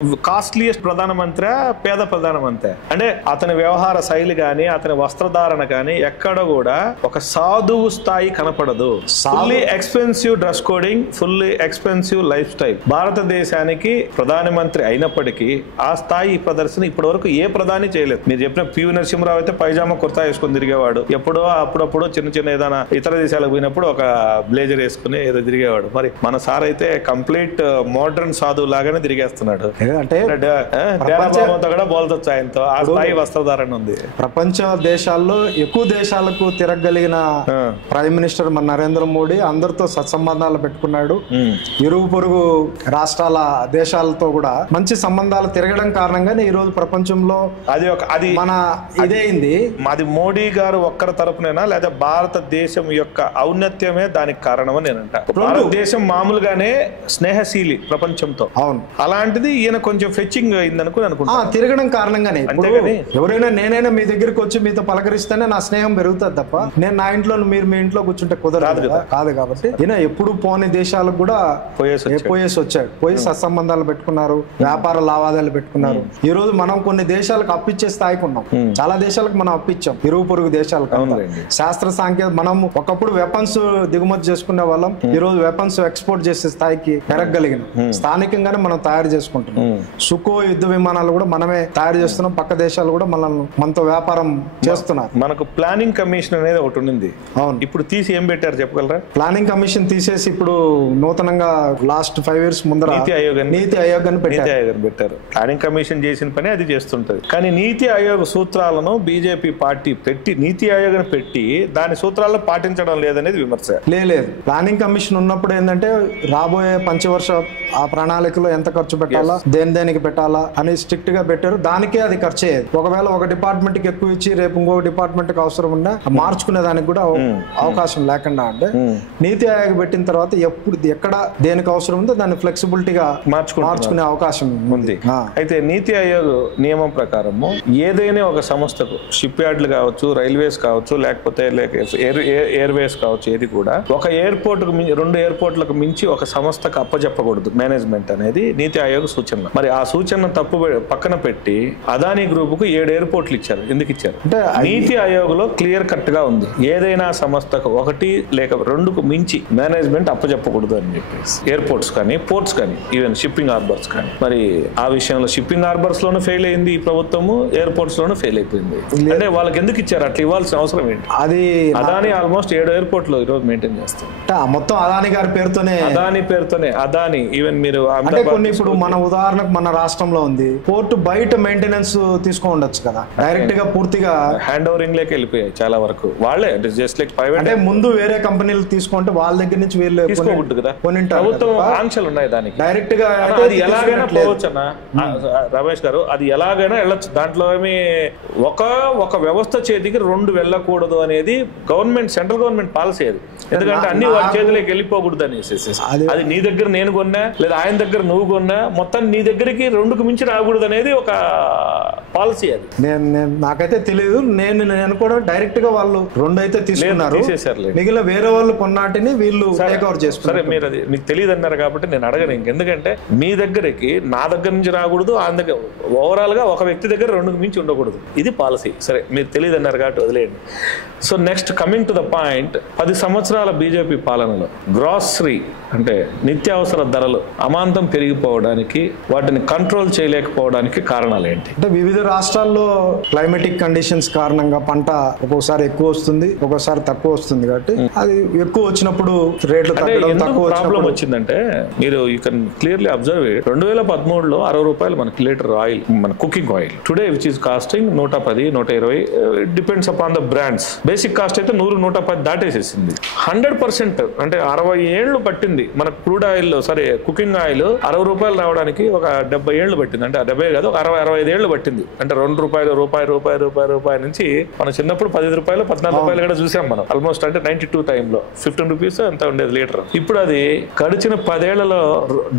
Costliest ప్రధానమంత్రి పేద ప్రధానమంత్రి అంటే అతని వ్యవహార శైలి గాని అతని వస్త్రధారణ గాని ఎక్కడ కూడా ఒక సాధువు స్థాయి కనపడదు. Fully expensive dress coding, fully expensive life style. భారతదేశానికి ప్రధానమంత్రి అయినప్పటికీ ఆ స్థాయి ప్రదర్శన ఇప్పటి వరకు ఏ ప్రధాని చేయలేదు. మీరు చెప్పిన పివి నరసింహరావు అయితే పైజామా కుర్తా వేసుకుని తిరిగేవాడు. ఎప్పుడో అప్పుడప్పుడు చిన్న చిన్న ఏదైనా ఇతర దేశాలకు పోయినప్పుడు ఒక బ్లేజర్ వేసుకుని ఏదో తిరిగేవాడు. మరి మన సార్ అయితే కంప్లీట్ మోడర్న్ సాధువు లాగానే తిరిగేస్తున్నాడు. అంటే ఆయనతో ఆ స్థాయి వస్త్రధారణ ఉంది. ప్రపంచ దేశాల్లో ఎక్కువ దేశాలకు తిరగలిగిన ప్రైమ్ మినిస్టర్ మన నరేంద్ర మోడీ అందరితో సత్సంబంధాలు పెట్టుకున్నాడు. ఇరుగు పొరుగు రాష్ట్రాల దేశాలతో కూడా మంచి సంబంధాలు తిరగడం కారణంగానే ఈ రోజు ప్రపంచంలో అది మన ఇదేంది. అది మోడీ గారు ఒక్కరి తరపునైనా లేదా భారతదేశం యొక్క ఔన్నత్యమే దానికి కారణం అని నేనంట. భారతదేశం మామూలుగానే స్నేహశీలి ప్రపంచంతో. అవును, అలాంటిది ఈయన కొంచెం ఫెచ్చింగ్ అయిందనుకుని అనుకుంటా. తిరగడం కారణంగానే ఎవరైనా నేనైనా మీ దగ్గరికి వచ్చి మీతో పలకరిస్తేనే నా స్నేహం పెరుగుతుంది తప్ప నేను నా ఇంట్లో మీరు మీ ఇంట్లో కూర్చుంటే కుదరదు కదా. కాదు కాబట్టి ఈయన ఎప్పుడు పోని దేశాలకు కూడా పోయేసి వచ్చాడు. పోయి సత్సంబంధాలు పెట్టుకున్నారు, వ్యాపార లావాదేవీలు పెట్టుకున్నారు. ఈ రోజు మనం కొన్ని దేశాలకు అప్పిచ్చే స్థాయికి ఉన్నాం. చాలా దేశాలకు మనం అప్పిచ్చాం, ఇరుగు పొరుగు దేశాలకు. శాస్త్ర సాంకేతిక మనం ఒకప్పుడు వెపన్స్ దిగుమతి చేసుకునే వాళ్ళం, ఈ రోజు వెపన్స్ ఎక్స్పోర్ట్ చేసే స్థాయికి పెరగలిగిన. స్థానికంగానే మనం తయారు చేసుకుంటున్నాం. సుకో యుద్ధ విమానాలు కూడా మనమే తయారు చేస్తున్నాం. పక్క దేశాలు కూడా మనతో వ్యాపారం చేస్తున్నారు. మనకు ప్లానింగ్ కమిషన్ అనేది ఒకటి ఉంది. అవును, ఇప్పుడు తీసి ఏం పెట్టారు చెప్పగలరా? ప్లానింగ్ కమిషన్ తీసేసి ఇప్పుడు నూతనంగా లాస్ట్ 5 years ముందర నీతి ఆయోగ్ అని పెట్టారు. ప్లానింగ్ కమిషన్ చేసిన పని అది చేస్తుంటది. కానీ నీతి ఆయోగ్ సూత్రాలను బీజేపీ పార్టీ పెట్టి నీతి ఆయోగ్ పెట్టి దాని సూత్రాలను పాటించడం లేదనేది విమర్శ. లేదు, ప్లానింగ్ కమిషన్ ఉన్నప్పుడు ఏంటంటే రాబోయే పంచవర్ష ఆ ప్రణాళికలో ఎంత ఖర్చు పెట్టాలా, దేనికి పెట్టాలా అని స్ట్రిక్ట్ గా పెట్టారు. దానికే అది ఖర్చు అయ్యేది. ఒకవేళ ఒక డిపార్ట్మెంట్ కి ఎక్కువ ఇచ్చి రేపు ఇంకొక డిపార్ట్మెంట్ కి అవసరం ఉన్నా మార్చుకునే దానికి కూడా అవకాశం లేకుండా అంటే నీతి ఆయోగ్ పెట్టిన తర్వాత ఎప్పుడు ఎక్కడ దేనికి అవసరం ఉందో దాన్ని ఫ్లెక్సిబిలిటీగా మార్చుకునే అవకాశం ఉంది. అయితే నీతి ఆయోగ్ నియమం ప్రకారము ఏదైనా ఒక సంస్థకు షిప్ యార్డ్లు కావచ్చు, రైల్వేస్ కావచ్చు, లేకపోతే ఎయిర్వేస్ కావచ్చు, ఏది కూడా ఒక ఎయిర్పోర్ట్ కు 2 ఎయిర్పోర్ట్లకు మించి ఒక సంస్థకు అప్పచెప్పకూడదు మేనేజ్మెంట్ అనేది నీతి ఆయోగ్ సూచన. మరి ఆ సూచన తప్పు పక్కన పెట్టి అదానీ గ్రూప్ కు 7 ఎయిర్పోర్ట్లు ఇచ్చారు. ఎందుకు ఇచ్చారు అంటే నీతి ఆయోగ్ లో క్లియర్ కట్ గా ఉంది, ఏదైనా సంస్థకు 1 లేక 2కు మించి మేనేజ్మెంట్ అప్పచెప్పకూడదు అని చెప్పేసి. ఎయిర్పోర్ట్స్ కానీ, పోర్ట్స్ కానీ, ఈవెన్ షిప్పింగ్ హార్బర్స్ కానీ. మరి ఆ విషయంలో షిప్పింగ్ హార్బర్స్ లోనూ ఫెయిల్ అయింది ఈ ప్రభుత్వము, ఎయిర్పోర్ట్స్ లోనూ ఫెయిల్ అయిపోయింది. అంటే వాళ్ళకి ఎందుకు ఇచ్చారు? అట్లా ఇవ్వాల్సిన అవసరం ఏంటి? అది అదానీ ఆల్మోస్ట్ 7 ఎయిర్పోర్ట్లు ఈ రోజు మెయింటైన్ చేస్తారు. మొత్తం అదానీ గారి పేరుతోనే అదానీ ఈవెన్ మీరు కొన్ని ఇప్పుడు మన ఉదాహరణకు మన రాష్ట్రంలో ఉంది పోర్ట్, బయట మెయింటెనెన్స్ తీసుకోవచ్చు కదా, డైరెక్ట్ గా పూర్తిగా హ్యాండ్ ఓవరింగ్ లేక వెళ్ళిపోయాయి చాలా వరకు. వాళ్ళే జస్ట్ లైక్ ప్రైవేట్ అంటే ముందు వేరే కంపెనీలు తీసుకుంటే వాళ్ళ దగ్గర నుంచి వీళ్ళు తీసుకోకూడదు కదా. ప్రభుత్వం ఆంక్షలు ఉన్నాయి దానికి. డైరెక్ట్ గా అది ఎలాగైనా పోవచ్చు అన్న రమేష్ గారు, అది ఎలాగైనా వెళ్ళొచ్చు. దాంట్లో ఏమి ఒక వ్యవస్థ చేతికి 2 వెళ్ళకూడదు అనేది గవర్నమెంట్, సెంట్రల్ గవర్నమెంట్ పాలసీ. అది ఎందుకంటే అన్ని వారి చేతిలోకి వెళ్ళిపోకూడదు అనేసి. అది నీ దగ్గర నేను కొన్నా లేదా ఆయన దగ్గర నువ్వు కొన్నా మొత్తం నీ దగ్గరికి 2కు మించి రాకూడదు అనేది ఒక పాలసీ. అది నాకైతే తెలియదు. నేను కూడా డైరెక్ట్ గా వాళ్ళు 2 అయితే తీసుకున్నారు, మిగిలిన వేరే వాళ్ళు కొన్నాటిని వీళ్ళు టేక్ ఓవర్ చేసుకున్నారు. సరే, మీరు అది మీకు తెలియదు అన్నారు కాబట్టి నేను అడగను. ఎందుకంటే మీ దగ్గరికి నా దగ్గర నుంచి రాకూడదు, ఆయన దగ్గర ఓవరాల్ గా ఒక వ్యక్తి దగ్గర 2కు మించి ఉండకూడదు. ఇది పాలసీ. సరే, మీరు తెలియదు అన్నారు కాబట్టి వదిలేయండి. So next coming to the point, 10 సంవత్సరాల బీజేపీ పాలనలో గ్రాసరీ అంటే నిత్యావసర ధరలు అమాంతం పెరిగిపోవడానికి, వాటిని కంట్రోల్ చేయలేకపోవడానికి కారణాలు ఏంటి? అంటే వివిధ రాష్ట్రాల్లో క్లైమేటిక్ కండిషన్స్ కారణంగా పంట ఒక్కోసారి ఎక్కువ వస్తుంది, ఒక్కోసారి తక్కువ వస్తుంది. కాబట్టి అది ఎక్కువ వచ్చినప్పుడు రేట్లు తగ్గడం, తక్కువ ప్రాబ్లం వచ్చిందంటే మీరు you can clearly observe it. 2013లో 60 రూపాయలు మనకి లీటర్ ఆయిల్, మన cooking oil. Today which is costing 110, 120, it depends upon the brands. Basic cost అయితే 100, 110 దాటేసేసింది. 100% అంటే 60 ఏళ్లు పట్టింది మనకు క్రూడ్ ఆయిల్, సరే కుకింగ్ ఆయిల్ 60 రూపాయలు రావడానికి ఒక 70 ఏళ్లు పట్టింది. అంటే 70 కాదు, 60-65 ఏళ్లు పట్టింది. అంటే 2 రూపాయలు, రూపాయి నుంచి మన చిన్నప్పుడు 15 రూపాయలు, 14 రూపాయలు కూడా చూసాం మనం. ఆల్మోస్ట్ అంటే 92 టైంలో 15 రూపీస్ అంత ఉండేది లీటర్. ఇప్పుడు అది గడిచిన 10 ఏళ్లలో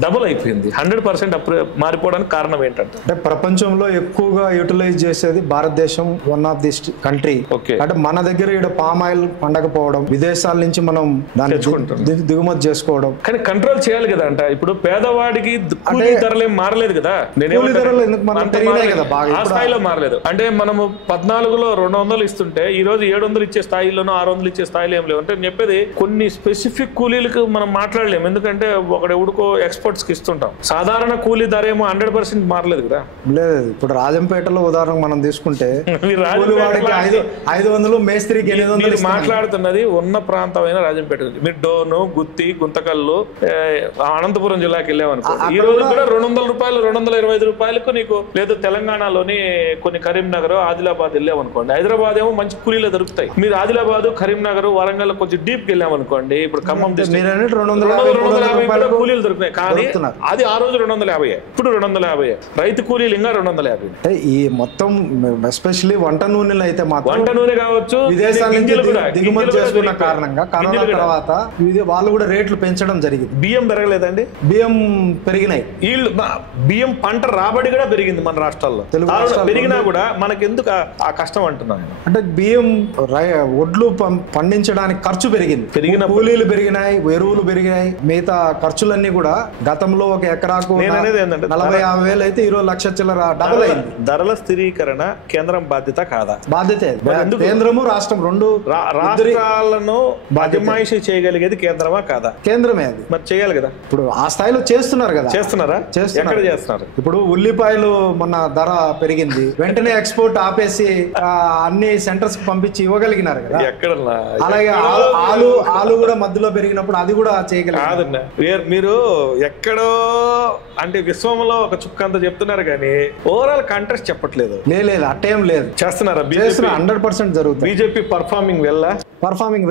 డబుల్ అయిపోయింది. 100% మారిపోవడానికి కారణం ఏంటంటే ప్రపంచంలో ఎక్కువగా యూటిలైజ్ చేసేది భారతదేశం, వన్ ఆఫ్ ది కంట్రీ. అంటే మన దగ్గర ఇక్కడ పామ్ ఆయిల్ పండకపోవడం, విదేశాల నుంచి మనం దాన్ని దిగుమతి చేసుకోవడం. కానీ కంట్రోల్ చేయాలి కదా. అంట ఇప్పుడు పేదవాడికి ధరలే ఏం మారలేదు కదా. ఆ స్థాయిలో మారలేదు. అంటే మనము 14లో 200 ఇస్తుంటే ఈ రోజు 700 ఇచ్చే స్థాయిలోనో 600 ఇచ్చే స్థాయిలో ఏం లేవు. అంటే నేను చెప్పేది కొన్ని స్పెసిఫిక్ కూలీలకు మనం మాట్లాడలేము, ఎందుకంటే ఒకడెవడుకో ఎక్స్పర్ట్స్ కి ఇస్తుంటాం. సాధారణ కూలీ ధర ఏమో 100% మారలేదు కదా. లేదు, ఇప్పుడు రాజంపేటలో ఉదాహరణ మనం తీసుకుంటే 500, మేస్త్రికి 800. మాట్లాడుతున్నది ఉన్న ప్రాంతమైన రాజంపేట. మీరు డోను, గుత్తి, గుంతకల్లు, అనంతపురం జిల్లాకి వెళ్ళామనుకో ఈ రోజు కూడా 200 రూపాయలు, 225 రూపాయలకు నీకు లేదు. తెలంగాణలోని కొన్ని కరీంనగర్, ఆదిలాబాద్ వెళ్ళామనుకోండి, హైదరాబాద్ ఏమో మంచి కూలీలు దొరుకుతాయి. మీరు ఆదిలాబాద్, కరీంనగర్, వరంగల్ కొంచెం డీప్ కి వెళ్ళామనుకోండి, ఇప్పుడు ఖమ్మం 250 కూలీలు దొరుకుతాయి. కానీ అది ఆ రోజు 250, ఇప్పుడు 250. రైతు కూలీలు ఇంకా 250. ఈ మొత్తం ఎస్పెషల్లీ వంట నూనెలు అయితే మాత్రం, వంట నూనె కావచ్చు, విదేశాల నుంచి దిగుమతి చేసుకున్న కారణంగా కరోనా తర్వాత వాళ్ళు కూడా రేట్లు పెంచడం జరిగింది. బియ్యం పెరగలేదండి? బియ్యం పెరిగినాయి. వీళ్ళు బియ్యం పంట రాబడి కూడా పెరిగింది మన రాష్ట్రాల్లో. పెరిగినా కూడా మనకి ఎందుకు ఆ కష్టం అంటున్నాను అంటే బియ్యం ఒడ్లు పండించడానికి ఖర్చు పెరిగింది, పెరిగిన కూలీలు పెరిగినాయి, ఎరువులు పెరిగినాయి, మిగతా ఖర్చులన్నీ కూడా గతంలో ఒక ఎకరాకు 40-50 వేలు అయితే ఈరోజు 1,00,000 చిల్లర డబుల్ అయింది. ధరల స్థిరీకరణ కేంద్రం బాధ్యత కాదా? బాధ్యతే. కేంద్రము రాష్ట్రం రెండు రాష్ట్రాలను అజమాయిషీ చేయగలిగేది కేంద్రమా కాదా? కేంద్రమే. అది మరి చేయాలి కదా. ఇప్పుడు ఆ స్థాయిలో చేస్తున్నారు కదా. చేస్తున్నారా? ఎక్కడ చేస్తున్నారు? ఇప్పుడు ఉల్లిపాయలు మొన్న ధర పెరిగింది, వెంటనే ఎక్స్పోర్ట్ ఆపేసి అన్ని సెంటర్స్ కి పంపించి ఇవ్వగలిగినారు కదా. ఎక్కడ? అలాగే ఆలు కూడా మధ్యలో పెరిగినప్పుడు అది కూడా చేయగలిగారు. మీరు ఎక్కడో అంటే విశ్వంలో ఒక చుక్క అంతా చెప్తున్నారు కానీ ఓవరాల్ కంటెస్ట్ చెప్పట్లేదు. లేదు, అట్టేం లేదు. చేస్తున్నారా? 100% జరుగుతుంది. బీజేపీ పర్ఫార్మింగ్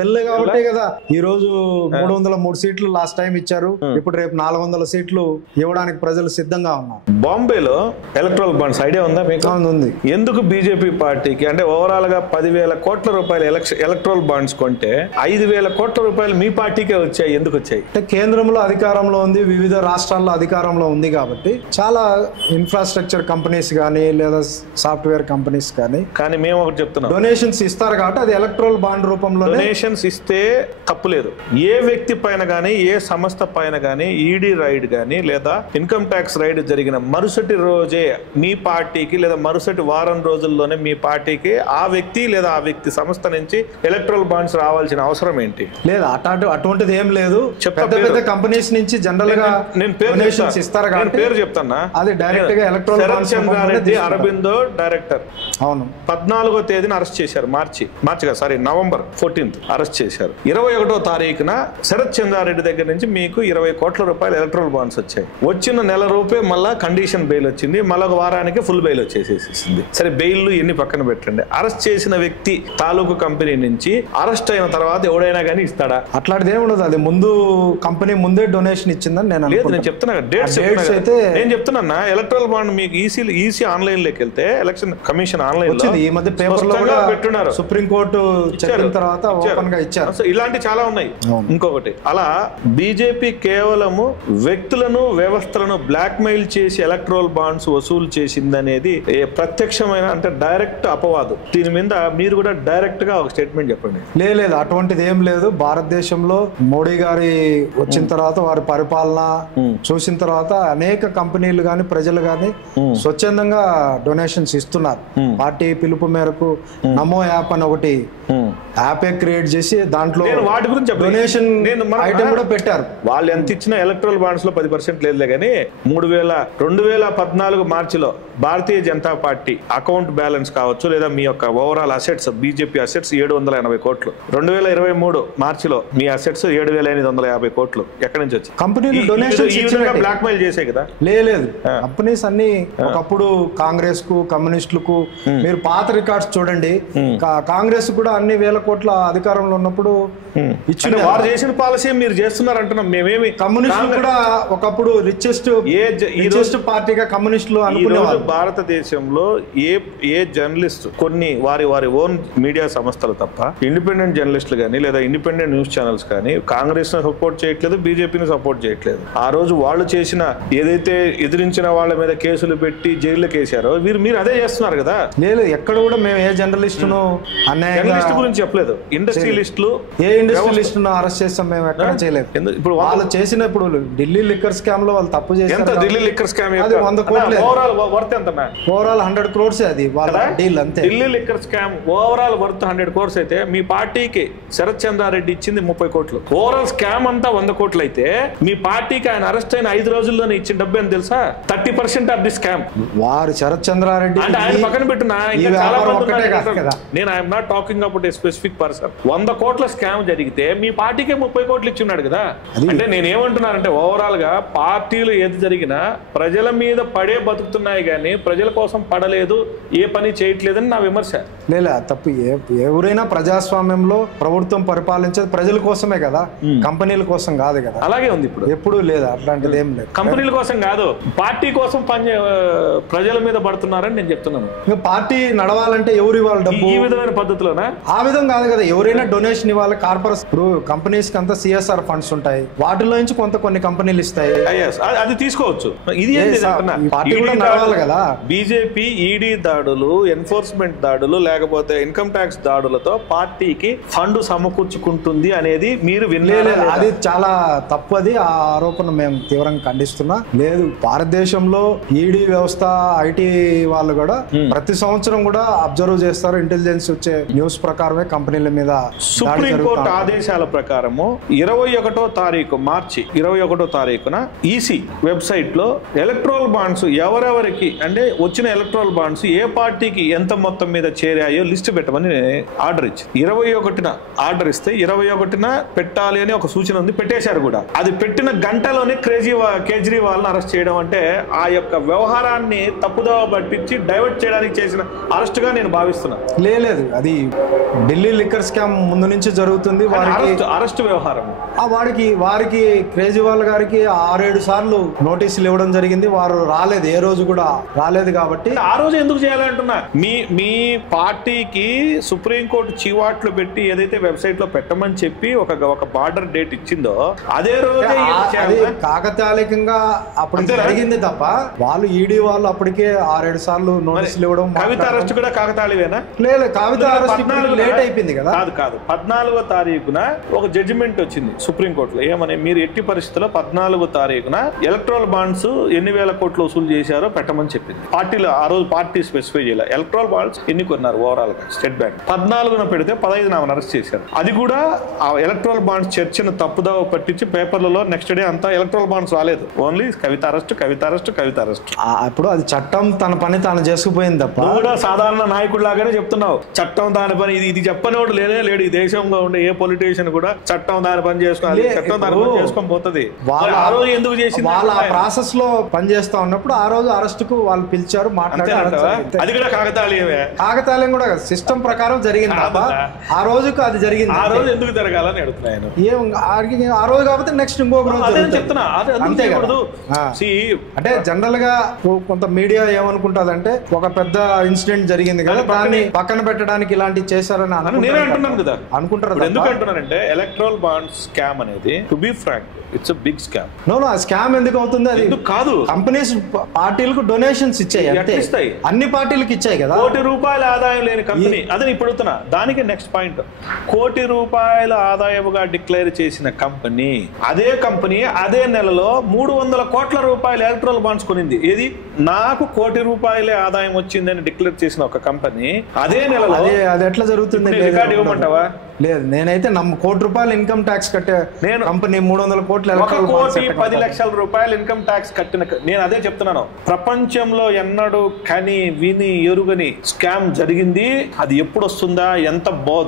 వెళ్ళే కాబట్టే కదా ఈ రోజు 303 సీట్లు లాస్ట్ టైం ఇచ్చారు. ఇప్పుడు రేపు 400 సీట్లు ఇవ్వడానికి ప్రజలు సిద్ధంగా ఉన్నారు. బాంబేలో ఎలక్ట్రల్ బాండ్స్ ఐడియా ఉందా మీకు? ఉంది. ఎందుకు బీజేపీ పార్టీకి అంటే ఓవరాల్ గా 10,000 కోట్ల రూపాయలు ఎలక్ట్రల్ బాండ్స్ కొంటే 5,000 కోట్ల రూపాయలు మీ పార్టీకే వచ్చాయి. ఎందుకు వచ్చాయి? అంటే కేంద్రంలో అధికారంలో ఉంది, వివిధ రాష్ట్రాల్లో అధికారంలో ఉంది కాబట్టి చాలా ఇన్ఫ్రాస్ట్రక్చర్ కంపెనీస్ కానీ లేదా సాఫ్ట్వేర్ కంపెనీస్ కానీ మేము ఒకటి చెప్తున్నాం, డొనేషన్స్ ఇస్తారు కాబట్టి అది ఎలక్ట్రల్ బాండ్ రూపంలో. డొనేషన్స్ ఇస్తే తప్పు లేదు. ఏ వ్యక్తి పైన గానీ, ఏ సంస్థ పైన గానీ ఈడీ రైడ్ గానీ లేదా ఇన్కమ్ ట్యాక్స్ రైడ్ జరిగిన మరుసటి రోజే మీ పార్టీకి లేదా మరుసటి వారం రోజుల్లోనే మీ పార్టీకి ఆ వ్యక్తి లేదా ఆ వ్యక్తి సంస్థ నుంచి ఎలక్ట్రల్ బాండ్స్ రావాల్సిన అవసరం ఏంటి? లేదు, అటువంటిది ఏం లేదు. పెద్ద కంపెనీస్ నుంచి జనరల్ గా నేను పేరు చెప్తానా, అది డైరెక్ట్ గా ఎలక్ట్రల్ బాండ్స్. అరబిందో డైరెక్టర్ అవును 14వ తేదీన అరెస్ట్ చేశారు. నవంబర్ 14th అరెస్ట్ చేశారు. 21వ తారీఖున శరత్ చంద్రారెడ్డి దగ్గర నుంచి మీకు 20 కోట్ల రూపాయలు ఎలక్ట్రల్ బాండ్స్ వచ్చాయి. వచ్చిన నెల రూపే మళ్ళా కండిషన్ బెయిల్ వచ్చింది, మళ్ళీ వారానికి ఫుల్ బెయిల్ వచ్చేసేసింది. సరే బెయిల్ ఎన్ని పక్కన పెట్టండి, అరెస్ట్ చేసిన వ్యక్తి తాలూకు కంపెనీ నుంచి అరెస్ట్ అయిన తర్వాత ఎవడైనా కానీ ఇస్తాడా? అట్లాంటిది ఏముండదు. అది ముందు కంపెనీ ముందే డొనేషన్ ఇచ్చిందని నేను చెప్తున్నా. డేట్స్ అయితే నేను చెప్తున్నా. ఎలక్ట్రల్ బాండ్ మీకు ఈసీ ఆన్లైన్ లోకి వెళ్తే ఎలక్షన్ కమిషన్ ఆన్లైన్ లో ఈ మధ్య పేపర్ లో పెట్టున్నారు. సుప్రీంకోర్టు తర్వాత ఓపెన్ గా ఇచ్చారు. ఇలాంటి చాలా ఉన్నాయి. ఇంకొకటి, అలా బీజేపీ కేవలము వ్యక్తులను, వ్యవస్థలను బ్లాక్ మెయిల్ చేసి ఎలక్ట్రల్ బాండ్స్ వసూలు చేసిందనేది ప్రత్యక్షమైన అంటే డైరెక్ట్ అపవాదు. దీని మీద మీరు కూడా డైరెక్ట్ గా ఒక స్టేట్మెంట్ చెప్పండి. లేదు, అటువంటిది ఏం లేదు. భారతదేశంలో మోడీ గారి వచ్చిన తర్వాత వారి పరిపాలన చూసిన తర్వాత అనేక కంపెనీలు గాని ప్రజలు గాని స్వచ్ఛందంగా డొనేషన్స్ ఇస్తున్నారు. పార్టీ పిలుపు మేరకు నమో యాప్ అని ఒకటి యాపే క్రియేట్ చేసి దాంట్లో వాటి గురించి డొనేషన్ ఐటమ్ కూడా పెట్టారు. వాళ్ళు ఎంత ఇచ్చినా ఎలక్ట్రల్ బాండ్స్ లో 10% లేదులే కానీ 2014 మార్చిలో Bharatiya Janata party account balance కావచ్చు లేదా మీ యొక్క ఓవరాల్ అసెట్స్, బీజేపీ అసెట్స్ 780 కోట్లు. 2023 మార్చిలో మీ అసెట్స్ 7,850 కోట్లు. ఎక్కడి నుంచి వచ్చి కంపెనీలు డొనేషన్ బ్లాక్ మెయిల్ చేసే కదా? లేదు, కంపెనీస్ అన్ని ఒకప్పుడు కాంగ్రెస్ కు, కమ్యూనిస్టులకు మీరు పాత రికార్డ్స్ చూడండి. కాంగ్రెస్ కూడా అన్ని వేల కోట్ల అధికారంలో ఉన్నప్పుడు ఇచ్చిన వారు చేసిన పాలసీ మీరు చేస్తున్నారు అంటున్నాం. మేమేమి కమ్యూనిస్టులు కూడా ఒకప్పుడు రిచెస్ట్ పార్టీగా కమ్యూనిస్టులు అనుకునేవారు. భారతదేశంలో ఏ జర్నలిస్ట్ కొన్ని వారి ఓన్ మీడియా సంస్థలు తప్ప ఇండిపెండెంట్ జర్నలిస్టులు కానీ లేదా ఇండిపెండెంట్ న్యూస్ ఛానల్స్ కానీ కాంగ్రెస్ ను సపోర్ట్ చేయట్లేదు, బీజేపీని సపోర్ట్ చేయట్లేదు. ఆ రోజు వాళ్ళు చేసిన ఏదైతే ఎదిరించిన వాళ్ళ మీద కేసులు పెట్టి జైల్లోకి వేసారో మీరు అదే చేస్తున్నారు కదా. లేదు, ఎక్కడ కూడా మేము ఏ జర్నలిస్టును జర్నలిస్ట్ గురించి చెప్పలేదు. ఇండస్ట్రియలిస్టులు ఏ ఇండస్ట్రియలిస్ట్ అరెస్ట్ చేస్తాం మేము ఎక్కడ చేయలేదు. ఇప్పుడు వాళ్ళు చేసిన ఇప్పుడు ఢిల్లీ లిక్కర్ స్కామ్ లో వాళ్ళు తప్పు చేశారు. ఢిల్లీ లిక్కర్ స్కామ్ అది 100 కోట్లు వర్త్ ఎంత ఓవరాల్ 100 crores అది వాళ్ళ డీల్ అంతే. Delhi liquor scam overall worth 100 crores అయితే మీ పార్టీకి శరత్ చంద్రారెడ్డి ఇచ్చింది 30 కోట్లు. ఓవరాల్ స్కామ్ అంతా 100 కోట్లు అయితే మీ పార్టీకి ఆయన అరెస్ట్ అయిన 5 రోజుల్లోనే ఇచ్చిన డబ్బు అని తెలుసా? 30% ఆఫ్ ది స్కామ్. వారు శరత్ చంద్రారెడ్డి అంటే ఆయన పక్కన పెట్టినా చాలా మంది నేను I'm not talking about a specific person. 100 కోట్ల స్కామ్ జరిగితే మీ పార్టీకే 30 కోట్లు ఇచ్చి ఉన్నాడు కదా. అంటే నేనేమంటున్నానంటే ఓవరాల్ గా పార్టీలు ఏది జరిగినా ప్రజల మీద పడే బతుకుతున్నాయి కానీ ప్రజల కోసం పడలేదు, ఏ పని చేయట్లేదని నా విమర్శ. లేదా తప్పు. ఎవరైనా ప్రజాస్వామ్యంలో ప్రభుత్వం పరిపాలించేది ప్రజల కోసమే కదా, కంపెనీల కోసం కాదు కదా. అలాగే ఉంది ఇప్పుడు. ఎప్పుడు లేదా అట్లాంటిది ఏం లేదు. కంపెనీల కోసం కాదు, పార్టీ కోసం ప్రజల మీద పడుతున్నారని నేను చెప్తున్నాను. ఇంకా పార్టీ నడవాలంటే ఎవరు ఇవ్వాలి డబ్బు? ఈ విధమైన పద్ధతిలోనా? ఆ విధం కాదు కదా. ఎవరైనా డొనేషన్ ఇవ్వాలి. కార్పొరేట్ ఇప్పుడు కంపెనీస్ కి అంతా CSR ఫండ్స్ ఉంటాయి, వాటిలో నుంచి కొన్ని కంపెనీలు ఇస్తాయి, అది తీసుకోవచ్చు. ఇది పార్టీ కూడా నడవాలి కదా. బీజేపీ ఈడీ దాడులు, ఎన్ఫోర్స్మెంట్ దాడులు, లేకపోతే ఇన్కమ్ ట్యాక్స్ దాడులతో పార్టీకి ఫండ్ సమకూర్చుకుంటుంది అనేది మీరు వినలేదు. అది చాలా తప్పు. అది ఆ ఆరోపణ మేము తీవ్రంగా ఖండిస్తున్నా. లేదు, భారతదేశంలో ఈడీ వ్యవస్థ, ఐటీ వాళ్ళు కూడా ప్రతి సంవత్సరం కూడా అబ్జర్వ్ చేస్తారు. ఇంటెలిజెన్స్ వచ్చే న్యూస్ ప్రకారమే కంపెనీల మీద. సుప్రీంకోర్టు ఆదేశాల ప్రకారము 21వ తారీఖు మార్చి 21వ తారీఖున ఈసీ వెబ్సైట్ లో ఎలక్ట్రల్ బాండ్స్ ఎవరెవరికి అంటే వచ్చిన ఎలక్ట్రల్ బాండ్స్ ఏ పార్టీకి ఎంత మొత్తం మీద చేరాయో లిస్ట్ పెట్టమని ఆర్డర్ ఇచ్చి 21న ఆర్డర్ ఇస్తే 21న పెట్టాలి అని ఒక సూచన ఉంది. పెట్టేశారు కూడా. అది పెట్టిన గంటలోనే కేజ్రీవాల్ అరెస్ట్ చేయడం అంటే ఆ యొక్క వ్యవహారాన్ని తప్పుదోవ పట్టించి డైవర్ట్ చేయడానికి చేసిన అరెస్ట్ గా నేను భావిస్తున్నా. లేదు, అది ఢిల్లీ లిక్కర్ స్కామ్ ముందు నుంచి జరుగుతుంది. అరెస్ట్ వ్యవహారం వారికి కేజ్రీవాల్ గారికి 6-7 సార్లు నోటీసులు ఇవ్వడం జరిగింది. వారు రాలేదు, ఏ రోజు కూడా రాలేదు. కాబట్టి ఆ రోజు ఎందుకు చేయాలంటున్నా, మీ పార్టీకి సుప్రీంకోర్టు చీవాట్లు పెట్టి ఏదైతే వెబ్సైట్ లో పెట్టమని చెప్పి ఒక బార్డర్ డేట్ ఇచ్చిందో అదే రోజు కాకతాళికంగా అప్పుడు జరిగింది తప్ప వాళ్ళు ఈడీ వాళ్ళు అప్పటికే 6-7 సార్లు నోటీసులు ఇవ్వడం. కవిత అరెస్ట్ కూడా కాకతాళివేనా? లేదు, కవిత అరెస్ట్ లేట్ అయిపోయింది కదా. కాదు 14వ తారీఖున ఒక జడ్జిమెంట్ వచ్చింది సుప్రీంకోర్టులో. ఏమని, మీరు ఎట్టి పరిస్థితుల్లో 14వ తారీఖున ఎలక్ట్రల్ బాండ్స్ ఎన్ని వేల కోట్లు వసూలు చేశారో పెట్టమని చెప్పింది. పార్టీలో ఆ రోజు పార్టీ స్పెసిఫై చేయాలి. ఎలక్ట్రల్ బాండ్స్ ఎన్ని కొన్నారు ఓవరాల్ గా స్టేట్ బ్యాంక్. 14న పెడితే 15న అరెస్ట్ చేశారు. అది కూడా ఆ ఎలక్ట్రల్ బాండ్స్ చర్చను తప్పుదావ పట్టించి పేపర్లలో నెక్స్ట్ డే అంతా ఎలక్ట్రల్ బాండ్స్ రాలేదు. ఓన్లీ కవిత అరెస్ట్. ఇప్పుడు అది చట్టం తన పని తాను చేసుకుపోయింది తప్ప. నువ్వు కూడా సాధారణ నాయకుడు లాగానే చెప్తున్నావు. చట్టం దాని పని ఇది చెప్పనివాడు లేడు ఈ దేశంలో ఉండే ఏ పొలిటీషియన్ కూడా. చట్టం దాని పని చేసుకోవాలి, చట్టం దాని పని చేసుకొని పోతుంది. ఆ రోజు ఎందుకు చేసింది? వాళ్ళ ప్రాసెస్ లో పనిచేస్తా ఉన్నప్పుడు ఆ రోజు అరెస్ట్ కు వాళ్ళు పిలిచారు, మాట్లాడారు. అది కూడా కాకతాళీయం కూడా సిస్టమ్ ప్రకారం జరిగింది తప్ప ఆ రోజుకు అది జరిగింది. ఆ రోజు ఎందుకు జరగాలని అడుగుతున్నాను. ఆ రోజు కాకపోతే నెక్స్ట్ ఇంకొక రోజు చెప్తున్నా. అంతే కదా. అంటే జనరల్ గా కొంత మీడియా ఏమనుకుంటాదంటే ఒక పెద్ద ఇన్సిడెంట్ జరిగింది కదా, దాన్ని పక్కన పెట్టడానికి ఇలాంటివి చేశారని నేనే అంటున్నాను కదా. అనుకుంటారు. ఎందుకు అంటున్నానంటే ఎలక్ట్రల్ బాండ్స్ స్కామ్ అనేది to be frank it's a big scam. ఆ స్కామ్ ఎందుకు అవుతుంది? అది కాదు, కంపెనీస్ పార్టీలకు డొనేషన్స్ ఇచ్చాయి, అన్ని పార్టీలకు ఇచ్చాయి కదా. ₹1 కోటి ఆదాయం లేని కంపెనీ. అదే ఇప్పుడు దానికి నెక్స్ట్ పాయింట్, ₹1 కోటి ఆదాయముగా డిక్లేర్ చేసిన కంపెనీ అదే అదే నెలలో ₹300 కోట్ల ఎలక్ట్రల్ బాండ్స్ కొనింది. ఏది నాకు ₹1 కోటి ఆదాయం వచ్చిందని డిక్లేర్ చేసిన ఒక కంపెనీ అదే నెలలో. అది ఎట్లా జరుగుతుంది? రికార్డు ఇవ్వమంటావా? లేదు, నేనైతే ₹1 కోటి ఇన్కమ్ ట్యాక్స్ కట్టే కంపెనీ 300 కోట్ల ₹1,00,00,000 ఇన్కమ్ ట్యాక్స్ కట్టిన నేను అదే చెప్తున్నాను. ప్రపంచంలో ఎన్నడూ కని విని ఎరుగని స్కామ్ జరిగింది. అది ఎప్పుడు వస్తుందా, ఎంత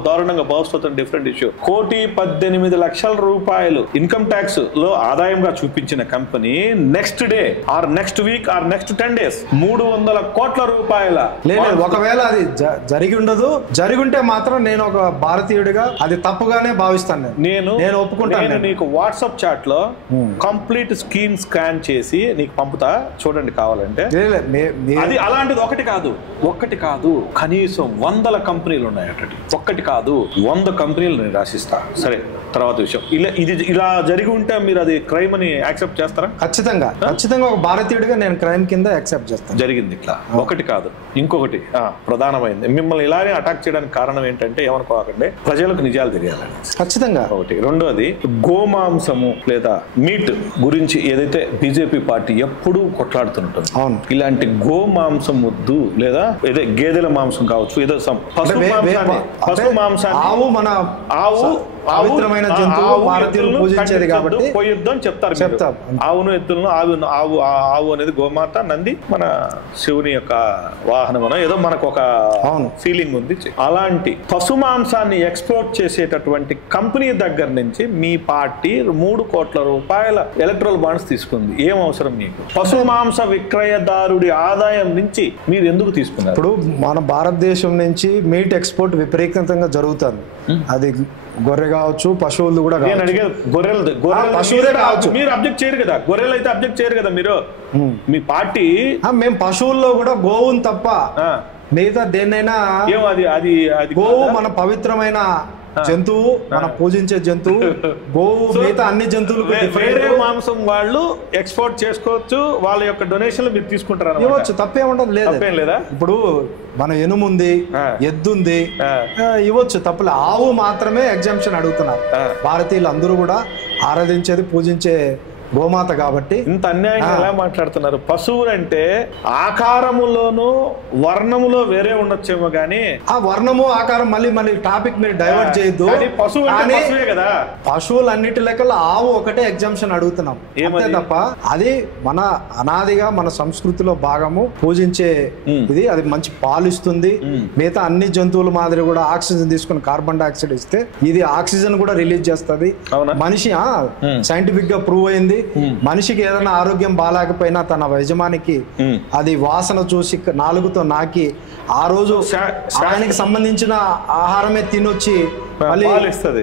దారుణంగా భవిష్యత్తు డిఫరెంట్ ఇష్యూ. ₹1,18,00,000 ఇన్కమ్ ట్యాక్స్ లో ఆదాయంగా చూపించిన company next day or next week or next 10 days ₹300 కోట్ల. లేదు, ఒకవేళ అది జరిగి ఉండదు. జరిగుంటే మాత్రం నేను ఒక భారతీయుడిగా అది తప్పుగానే భావిస్తాను. నేను ఒప్పుకుంటాను. నీకు వాట్సాప్ చాట్ లో కంప్లీట్ స్క్రీన్ స్కాన్ చేసి నీకు పంపుతా, చూడండి కావాలంటే. అది అలాంటిది ఒకటి కాదు కనీసం 100 కంపెనీలు ఉన్నాయి. ఒకటి కాదు 100 కంపెనీలు నేను రాసిస్తా. సరే, తర్వాత విషయం ఇలా జరిగి ఉంటే మీరు అది క్రైమ్ అని యాక్సెప్ట్ చేస్తారా? ఖచ్చితంగా ఒక భారతీయుడిగా నేను క్రైమ్ కింద యాక్సెప్ట్ చేస్తాను. జరిగింది ఇట్లా. ఒకటి కాదు, ఇంకొకటి ప్రధానమైంది. మిమ్మల్ని ఇలానే అటాక్ చేయడానికి కారణం ఏంటంటే ఏమనుకోకండి, ప్రజల ప్రజలకు నిజాలు తెలియాలని ఖచ్చితంగా ఒకటి. రెండోది గోమాంసము లేదా మీట్ గురించి ఏదైతే బీజేపీ పార్టీ ఎప్పుడూ కొట్లాడుతుంటుంది. అవును. ఇలాంటి గోమాంసం వద్దు, లేదా ఏదో గేదెల మాంసం కావచ్చు, ఏదో పశు మాంసాన్ని ఆవు మన పవిత్రమైన జంతువు, భారతీయులు పూజించేది కాబట్టి పోయొద్దు అని చెప్తారు. ఆవును ఎద్దులను ఆవు అనేది గోమాత, నంది మన శివుని యొక్క వాహనం ఏదో మనకు ఒక ఫీలింగ్ ఉంది. అలాంటి పశు మాంసాన్ని ఎక్స్పోర్ట్ చేసేటటువంటి కంపెనీ దగ్గర నుంచి మీ పార్టీ 3 కోట్ల రూపాయల ఎలక్ట్రల్ బాండ్స్ తీసుకుంది. ఏం అవసరం మీకు? పశు మాంస విక్రయదారుడి ఆదాయం నుంచి మీరు ఎందుకు తీసుకున్నారు? ఇప్పుడు మన భారతదేశం నుంచి మీట్ ఎక్స్పోర్ట్ విపరీతంగా జరుగుతుంది. అది గొర్రె కావచ్చు, పశువులు కూడా పశువులే కావచ్చు. మీరు అబ్జెక్ట్ చేయరు కదా, గొర్రెలు అయితే అబ్జెక్ట్ చేయరు కదా మీరు. మీ పార్టీ మేము పశువుల్లో కూడా గోవును తప్ప మిగతా దేన్నైనా, గోవు మన పవిత్రమైన జంతువు, మనం పూజించే జంతువు. గోవు మిగతా అన్ని జంతువులు వేరే మాంసం వాళ్ళు ఎక్స్పోర్ట్ చేసుకోవచ్చు, వాళ్ళ యొక్క డొనేషన్లు మీరు తీసుకుంటారు, ఇవ్వచ్చు, తప్పేముండదు. లేదా ఇప్పుడు మన ఎనుముంది, ఎద్దుంది, ఇవ్వచ్చు, తప్పులే. ఆవు మాత్రమే ఎగ్జామ్షన్ అడుగుతున్నారు. భారతీయులు అందరూ కూడా ఆరాధించేది, పూజించే గోమాత కాబట్టి. ఇంత అన్యాయంగా ఎలా మాట్లాడుతున్నారు? పశువులు అంటే ఆకారములోను వర్ణములో వేరే ఉండొచ్చేమో గానీ, ఆ వర్ణము ఆకారం మళ్ళీ టాపిక్ మీరు డైవర్ట్ చేయొద్దు. పశువులు అన్నిటి లెక్కలో ఆవు ఒకటే ఎగ్జామ్షన్ అడుగుతున్నాం అంతే తప్ప, అది మన అనాదిగా మన సంస్కృతిలో భాగము, పూజించే ఇది. అది మంచి పాలు ఇస్తుంది. మిగతా అన్ని జంతువుల మాదిరి కూడా ఆక్సిజన్ తీసుకుని కార్బన్ డైఆక్సైడ్ ఇస్తే ఇది ఆక్సిజన్ కూడా రిలీజ్ చేస్తుంది. మనిషి సైంటిఫిక్ గా ప్రూవ్ అయింది. మనిషికి ఏదైనా ఆరోగ్యం బాగాలేకపోయినా తన యజమానికి అది వాసన చూసి నాలుగుతో నాకి ఆ రోజు ఆయనకి సంబంధించిన ఆహారమే తినొచ్చి పాలిస్తుంది.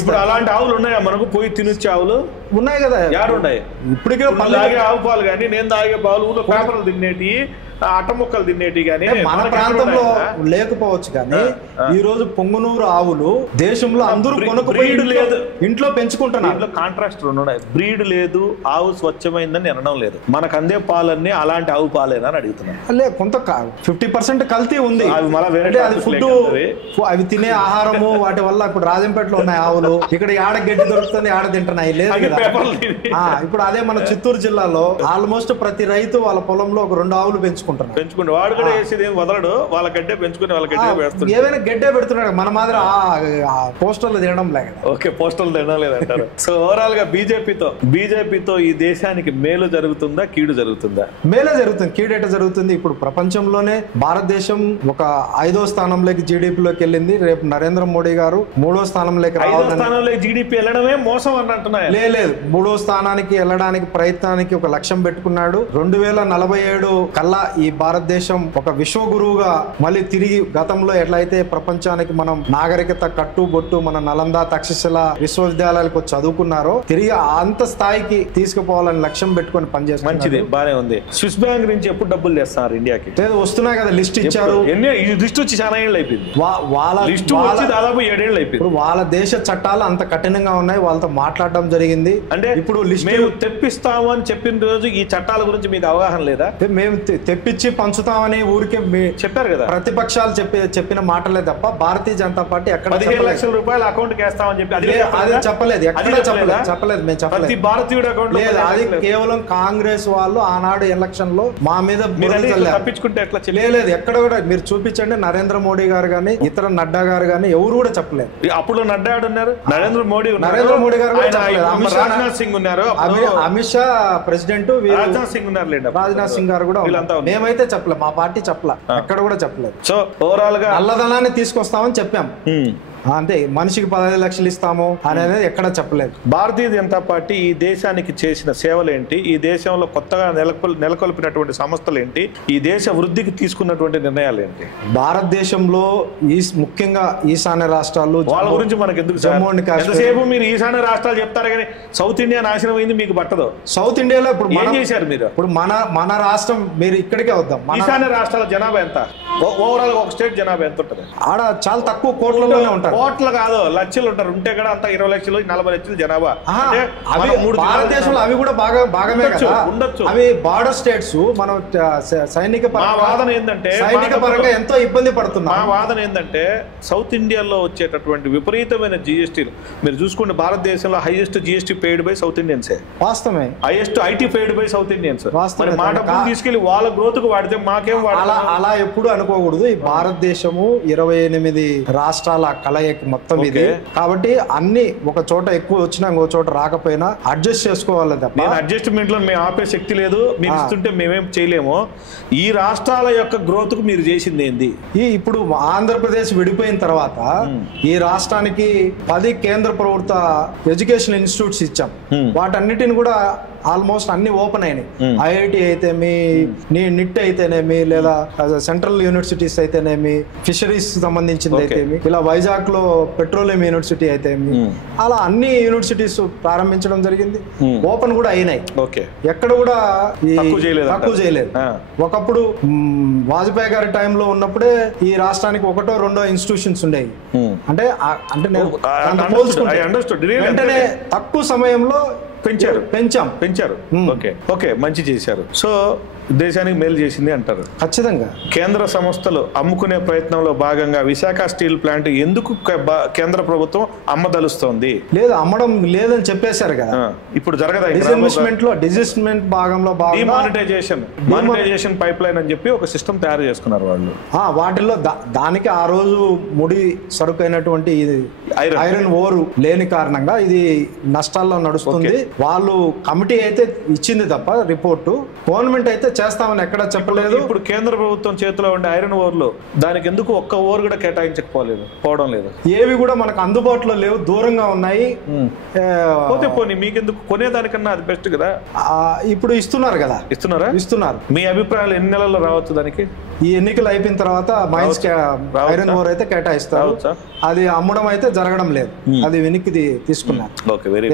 ఇప్పుడు అలాంటి ఆవులు ఉన్నాయా మనకు? పోయి తినొచ్చే ఆవులు ఉన్నాయి కదా, యాడున్నాయి? ఇప్పటికే తాగే ఆవు పాలు కానీ, నేను తాగే పాలు, ఊళ్ళో పేపర్లు తినేటి, అట్ట ముక్కలు తినేటి కానీ మన ప్రాంతంలో లేకపోవచ్చు. కానీ ఈ రోజు పొంగునూరు ఆవులు దేశంలో అందరూ బ్రీడ్ లేదు, ఇంట్లో పెంచుకుంటున్నారు. కాంట్రాక్ట్ ఉన్నాయి. బ్రీడ్ లేదు, ఆవు స్వచ్ఛమైందని అనడం లేదు. మనకు అందే పాలన్నీ అలాంటి ఆవు పాలేనా అని అడుగుతున్నాను. లే, కొంత 50% కల్తీ ఉంది. అది ఫుడ్, అవి తినే ఆహారము, వాటి వల్ల ఇప్పుడు రాజంపేటలో ఉన్నాయి ఆవులు, ఇక్కడ ఆడ గడ్డి దొరుకుతుంది, ఆడ తింటున్నాయి. లేదు కదా. ఇప్పుడు అదే మన చిత్తూరు జిల్లాలో ఆల్మోస్ట్ ప్రతి రైతు వాళ్ళ పొలంలో ఒక 2 ఆవులు పెంచుకుంటారు. వాడు కూడా వేసేది ఏం వదలడు, వాళ్ళ గడ్డే పెంచుకుని వాళ్ళ గడ్డే వేస్తాడు. ఏమైనా గడ్డే పెడుతున్నాడు, మన మాదిరి పోస్టర్లు తినడం లేదు. ఓకే, పోస్టర్లు తినడం లేదంటారు. సో ఓవరాల్ గా బీజేపీతో ఈ దేశానికి మేలు జరుగుతుందా, కీడు జరుగుతుందా? మేలే జరుగుతుంది, కీడేట జరుగుతుంది. ఇప్పుడు ప్రపంచంలోనే భారతదేశం ఒక 5వ స్థానంలోకి జీడీపీలోకి వెళ్ళింది. రేపు నరేంద్ర మోడీ గారు 3వ స్థానంలోకి రావాలి. జీడీపీ వెళ్ళడమే మోసం అన్నట్టున్నాయి. లేదు, 3వ స్థానానికి వెళ్ళడానికి ప్రయత్నానికి ఒక లక్ష్యం పెట్టుకున్నాడు. 2047 కల్లా ఈ భారతదేశం ఒక విశ్వగురువుగా మళ్ళీ తిరిగి గతంలో ఎట్లయితే ప్రపంచానికి మనం నాగరికత కట్టుబొట్టు మన నలంద, తక్షశిల విశ్వవిద్యాలయాలకు చదువుకున్నారో, తిరిగి అంత స్థాయికి తీసుకుపోవాలని లక్ష్యం పెట్టుకుని పనిచేస్తారు. మంచిది, బానే ఉంది. స్విస్ బ్యాంక్ నుంచి ఎప్పుడు డబ్బులు తెస్తారు ఇండియాకి? వస్తున్నాయి కదా, లిస్ట్ ఇచ్చారు. లిస్ట్ వచ్చి చాలా ఏళ్ళు అయిపోయింది. వాళ్ళ లిస్ట్ వచ్చి దాదాపు 7 ఏళ్ళు అయిపోయింది. ఇప్పుడు వాళ్ళ దేశ చట్టాలు అంత కఠినంగా ఉన్నాయి. వాళ్ళతో మాట్లాడడం జరిగింది. అంటే ఇప్పుడు లిస్ట్ మేము తెప్పిస్తాము అని చెప్పిన రోజు ఈ చట్టాల గురించి మీకు అవగాహన లేదా? మేము తెప్పించి పంచుతామని ఊరికే చెప్పారు కదా, ప్రతిపక్షాలు చెప్పిన మాటలే తప్ప భారతీయ జనతా పార్టీ ఎక్కడ 15 లక్షల రూపాయలు అకౌంట్ వేస్తామని చెప్పి అది చెప్పలేదు. ఎక్కడ చెప్పలేదు. మేము చెప్పలేదు. భారతీయుడు అకౌంట్ లేదు. అది కేవలం కాంగ్రెస్ వాళ్ళు ఆనాడు ఎలక్షన్ లో మా మీద తప్పించుకుంటే ఎట్లా? లేదు, ఎక్కడ కూడా మీరు చూపించండి. నరేంద్ర మోడీ గారు గానీ, ఇతర నడ్డా గారు గానీ ఎవరు కూడా చెప్పలేదు. అప్పుడు నడ్డా ఉన్నారు, నరేంద్ర మోడీ గారు, రాజ్నాథ్ సింగ్ ఉన్నారు, అమిత్ షా ప్రెసిడెంట్, రాజ్నాథ్ సింగ్ ఉన్నారు, రాజ్నాథ్ సింగ్ గారు కూడా. మేమైతే చెప్పలేదు, మా పార్టీ చెప్పలేదు, ఎక్కడ కూడా చెప్పలేదు. సో ఓవరాల్ గా నల్లధనాన్ని తీసుకొస్తామని చెప్పాం అంతే. మనిషికి 15 లక్షలు ఇస్తాము అనేది ఎక్కడ చెప్పలేదు. భారతీయ జనతా పార్టీ ఈ దేశానికి చేసిన సేవలేంటి, ఈ దేశంలో కొత్తగా నెలకొల్పినటువంటి సంస్థలు ఏంటి, ఈ దేశ వృద్ధికి తీసుకున్నటువంటి నిర్ణయాలు ఏంటి? భారతదేశంలో ముఖ్యంగా ఈశాన్య రాష్ట్రాలు, వాళ్ళ గురించి మనకి ఎందుకు? జమ్మూ అండ్ కాశ్మీర్ సేపు మీరు ఈశాన్య రాష్ట్రాలు చెప్తారు కానీ సౌత్ ఇండియా నాశనం అయింది మీకు పట్టదు. సౌత్ ఇండియాలో ఇప్పుడు ఏం చేశారు మీరు? ఇప్పుడు మన రాష్ట్రం, మీరు ఇక్కడికే వద్దాం. ఈశాన్య రాష్ట్రాల జనాభా ఎంత? ఓవరాల్ ఒక స్టేట్ జనాభా ఎంత ఉంటుంది? ఆడ చాలా తక్కువ కోట్లలోనే ఉంటారు. కోట్ల కాదు లక్షలు ఉంటారు, ఉంటే కూడా అంత 20 లక్షలు 40 లక్షలు జనాభా. అంటే భారతదేశంలో అవి కూడా భాగమే కదా, ఉండొచ్చు. అవి బార్డర్ స్టేట్స్. మనం సైనిక పరంగా ఎంతో ఇబ్బంది పడుతున్నాం. మా వాదన ఏంటంటే సౌత్ ఇండియాలో వచ్చేటటువంటి విపరీతమైన జిఎస్టీలు మీరు చూసుకుంటే భారతదేశంలో highest GST paid by south ఇండియన్సే. వాస్తవమే. Highest IT paid by south Indians. మా డబ్బులు తీసుకెళ్లి వాళ్ళ గ్రోత్ కు వాడితే మాకేం అలా ఎప్పుడు అనుకోకూడదు. ఈ భారతదేశము 28 రాష్ట్రాల కలయిక మొత్తం ఇది. కాబట్టి అన్ని ఒక చోట ఎక్కువ వచ్చినా ఇంకో చోట రాకపోయినా అడ్జస్ట్ చేసుకోవాలి తప్ప అడ్జస్ట్మెంట్ లో మేము ఆపే శక్తి లేదు. మీరు ఇస్తుంటే మేమేం చేయలేము. ఈ రాష్ట్రాల యొక్క గ్రోత్ కు మీరు చేసింది ఏంది? ఇప్పుడు ఆంధ్రప్రదేశ్ విడిపోయిన తర్వాత ఈ రాష్ట్రానికి 10 కేంద్ర ప్రభుత్వ ఎడ్యుకేషన్ ఇన్స్టిట్యూట్స్ ఇచ్చాం. వాటన్నిటిని కూడా ఆల్మోస్ట్ అన్ని ఓపెన్ అయినాయి. ఐఐటి అయితేమి, నిట్ అయితేనేమి, లేదా సెంట్రల్ యూనివర్సిటీస్ అయితేనేమి, ఫిషరీస్ సంబంధించింది అయితేమి, ఇలా వైజాగ్ లో పెట్రోలియం యూనివర్సిటీ అయితేమి, అలా అన్ని యూనివర్సిటీస్ ప్రారంభించడం జరిగింది. ఓపెన్ కూడా అయినాయి. ఎక్కడ కూడా తక్కువ చేయలేదు. ఒకప్పుడు వాజ్పేయి గారి టైంలో ఉన్నప్పుడే ఈ రాష్ట్రానికి 1 2 ఇన్స్టిట్యూషన్స్ ఉండేవి. అంటే వెంటనే తక్కువ సమయంలో పెంచారు. ఓకే మంచి చేశారు. సో దేశానికి మేలు చేసింది అంటారు. ఖచ్చితంగా. కేంద్ర సంస్థలు అమ్ముకునే ప్రయత్నంలో భాగంగా విశాఖ స్టీల్ ప్లాంట్ ఎందుకు కేంద్ర ప్రభుత్వం అమ్మదలుస్తోంది? లేదు, అమ్మడం లేదని చెప్పేశారు కదా. ఇప్పుడు జరగదా? డిజిన్వెస్ట్మెంట్ భాగంలో మానిటైజేషన్ పైప్ లైన్ అని చెప్పి ఒక సిస్టమ్ తయారు చేసుకున్నారు వాళ్ళు. వాటిల్లో దానికి ఆ రోజు ముడి సరుకు అయినటువంటి ఐరన్ ఓరు లేని కారణంగా ఇది నష్టాల్లో నడుస్తుంది. వాళ్ళు కమిటీ అయితే ఇచ్చింది తప్ప రిపోర్టు, గవర్నమెంట్ అయితే చేస్తామని ఎక్కడ చెప్పలేదు. ఇప్పుడు కేంద్ర ప్రభుత్వం చేతిలో ఉండే ఐరన్ ఓర్లు దానికి ఎందుకు ఒక్క ఓర్ కూడా కేటాయించకపోవడం లేదు. ఏవి కూడా మనకు అందుబాటులో లేవు, దూరంగా ఉన్నాయి. పోతే పోనీ మీకెందుకు, కొనేదానికన్నా అది బెస్ట్ కదా. ఇప్పుడు ఇస్తున్నారు. మీ అభిప్రాయాలు ఎన్ని నెలల్లో రావచ్చు దానికి? ఈ ఎన్నికలు అయిపోయిన తర్వాత మైన్స్ ఐరన్ ఓర్ అయితే కేటాయిస్తారు. అది అమ్మడం అయితే జరగడం లేదు. అది వెనక్కి తీసుకున్నారు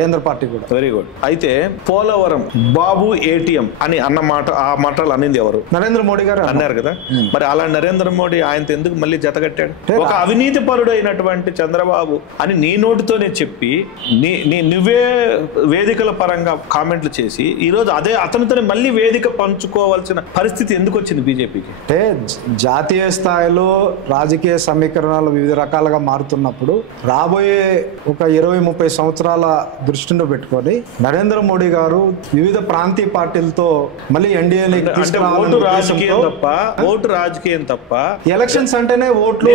కేంద్ర పార్టీ కూడా. Very good. అయితే పోలవరం బాబు ఏటీఎం అని అన్న మాట, ఆ మాటలు అనింది ఎవరు? నరేంద్ర మోడీ గారు అన్నారు కదా. మరి అలా నరేంద్ర మోడీ ఆయనతో ఎందుకు మళ్ళీ జతగట్టాడు? ఒక అవినీతి పరుడు అయినటువంటి చంద్రబాబు అని నీ నోటితోనే చెప్పి నువ్వే వేదికల పరంగా కామెంట్లు చేసి ఈ రోజు అదే అతనితోనే మళ్ళీ వేదిక పంచుకోవాల్సిన పరిస్థితి ఎందుకు వచ్చింది బీజేపీకి? అంటే జాతీయ స్థాయిలో రాజకీయ సమీకరణాలు వివిధ రకాలుగా మారుతున్నప్పుడు రాబోయే ఒక 20-30 సంవత్సరాల దృష్టిలో పెట్టుకొని నరేంద్ర మోడీ గారు వివిధ ప్రాంతీయ పార్టీలతో మళ్ళీ ఎన్డీఏ ఓటు రాజకీయం తప్ప ఎలక్షన్స్ అంటేనే ఓట్లు.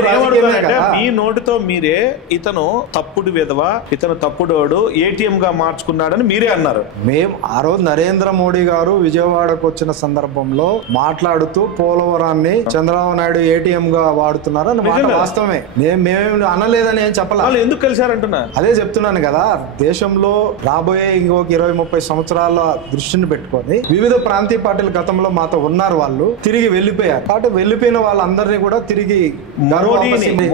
మీ నోటితో మీరే ఇతను తప్పుడు విధవ, ఇతను తప్పుడోడు, ఏటీఎం గా మార్చుకున్నాడని మీరే అన్నారు. మేము ఆ రోజు నరేంద్ర మోడీ గారు విజయవాడకు వచ్చిన సందర్భంలో మాట్లాడుతూ పోలవరాన్ని చంద్రబాబు నాయుడు ఏటీఎం గా వాడుతున్నారు అని మాట వాస్తవమే. మేమేమి అనలేదని ఏం చెప్పాలి. ఎందుకు కలిసారంటున్నా? అదే చెప్తున్నాను కదా. దేశంలో రాబోయే ఇంకొక 20-30 సంవత్సరాల దృష్టిని పెట్టుకొని వివిధ ప్రాంతీయ పార్టీల గతంలో మాతో ఉన్నారు, వాళ్ళు తిరిగి వెళ్ళిపోయారు. కాబట్టి వెళ్ళిపోయిన వాళ్ళందరినీ కూడా తిరిగి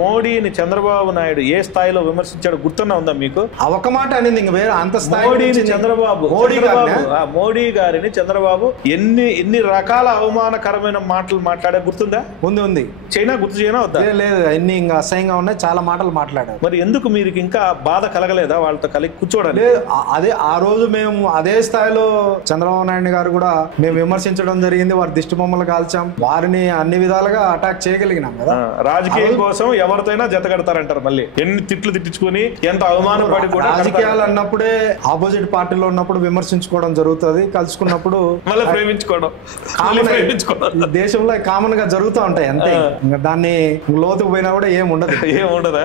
మోడీని చంద్రబాబు నాయుడు ఏ స్థాయిలో విమర్శించాడు గుర్తున్నా ఉందా మీకు? ఒక మాట అనింది, ఇంక వేరే అంత స్థాయి మోడీ గారిని చంద్రబాబు ఎన్ని రకాల అవమానకరమైన మాటలు మాట్లాడే గుర్తుందా? ఉంది. చైనా గుర్తు చేయనా వద్దా? లేదు, అన్ని ఇంకా అసహ్యంగా ఉన్నాయి, చాలా మాటలు మాట్లాడారు. మరి ఎందుకు మీరు ఇంకా బాధ కలగలేదా వాళ్ళతో కలిగి కూర్చోవడానికి? అదే ఆ రోజు మేము అదే స్థాయిలో చంద్రబాబు నాయుడు గారు కూడా మేము విమర్శించడం జరిగింది. వారి దిష్టి బొమ్మలు కాల్చాం, వారిని అన్ని విధాలుగా అటాక్ చేయగలిగినాం కదా. రాజకీయం కోసం ఎవరితోనైనా జత కడతారంటారు. మళ్ళీ ఎన్ని తిట్లు తిట్టించుకుని ఎంత అవమానపడి కూడా రాజకీయాలు అన్నప్పుడే ఆపోజిట్ పార్టీలో ఉన్నప్పుడు విమర్శించుకోవడం జరుగుతుంది, కలుసుకున్నప్పుడు మళ్ళీ ప్రేమించుకోవడం దేశంలో కామన్ గా జరుగుతూ ఉంటాయి అంతే. ఇంకా దాన్ని లోతుకు పోయినా కూడా ఏముండదా?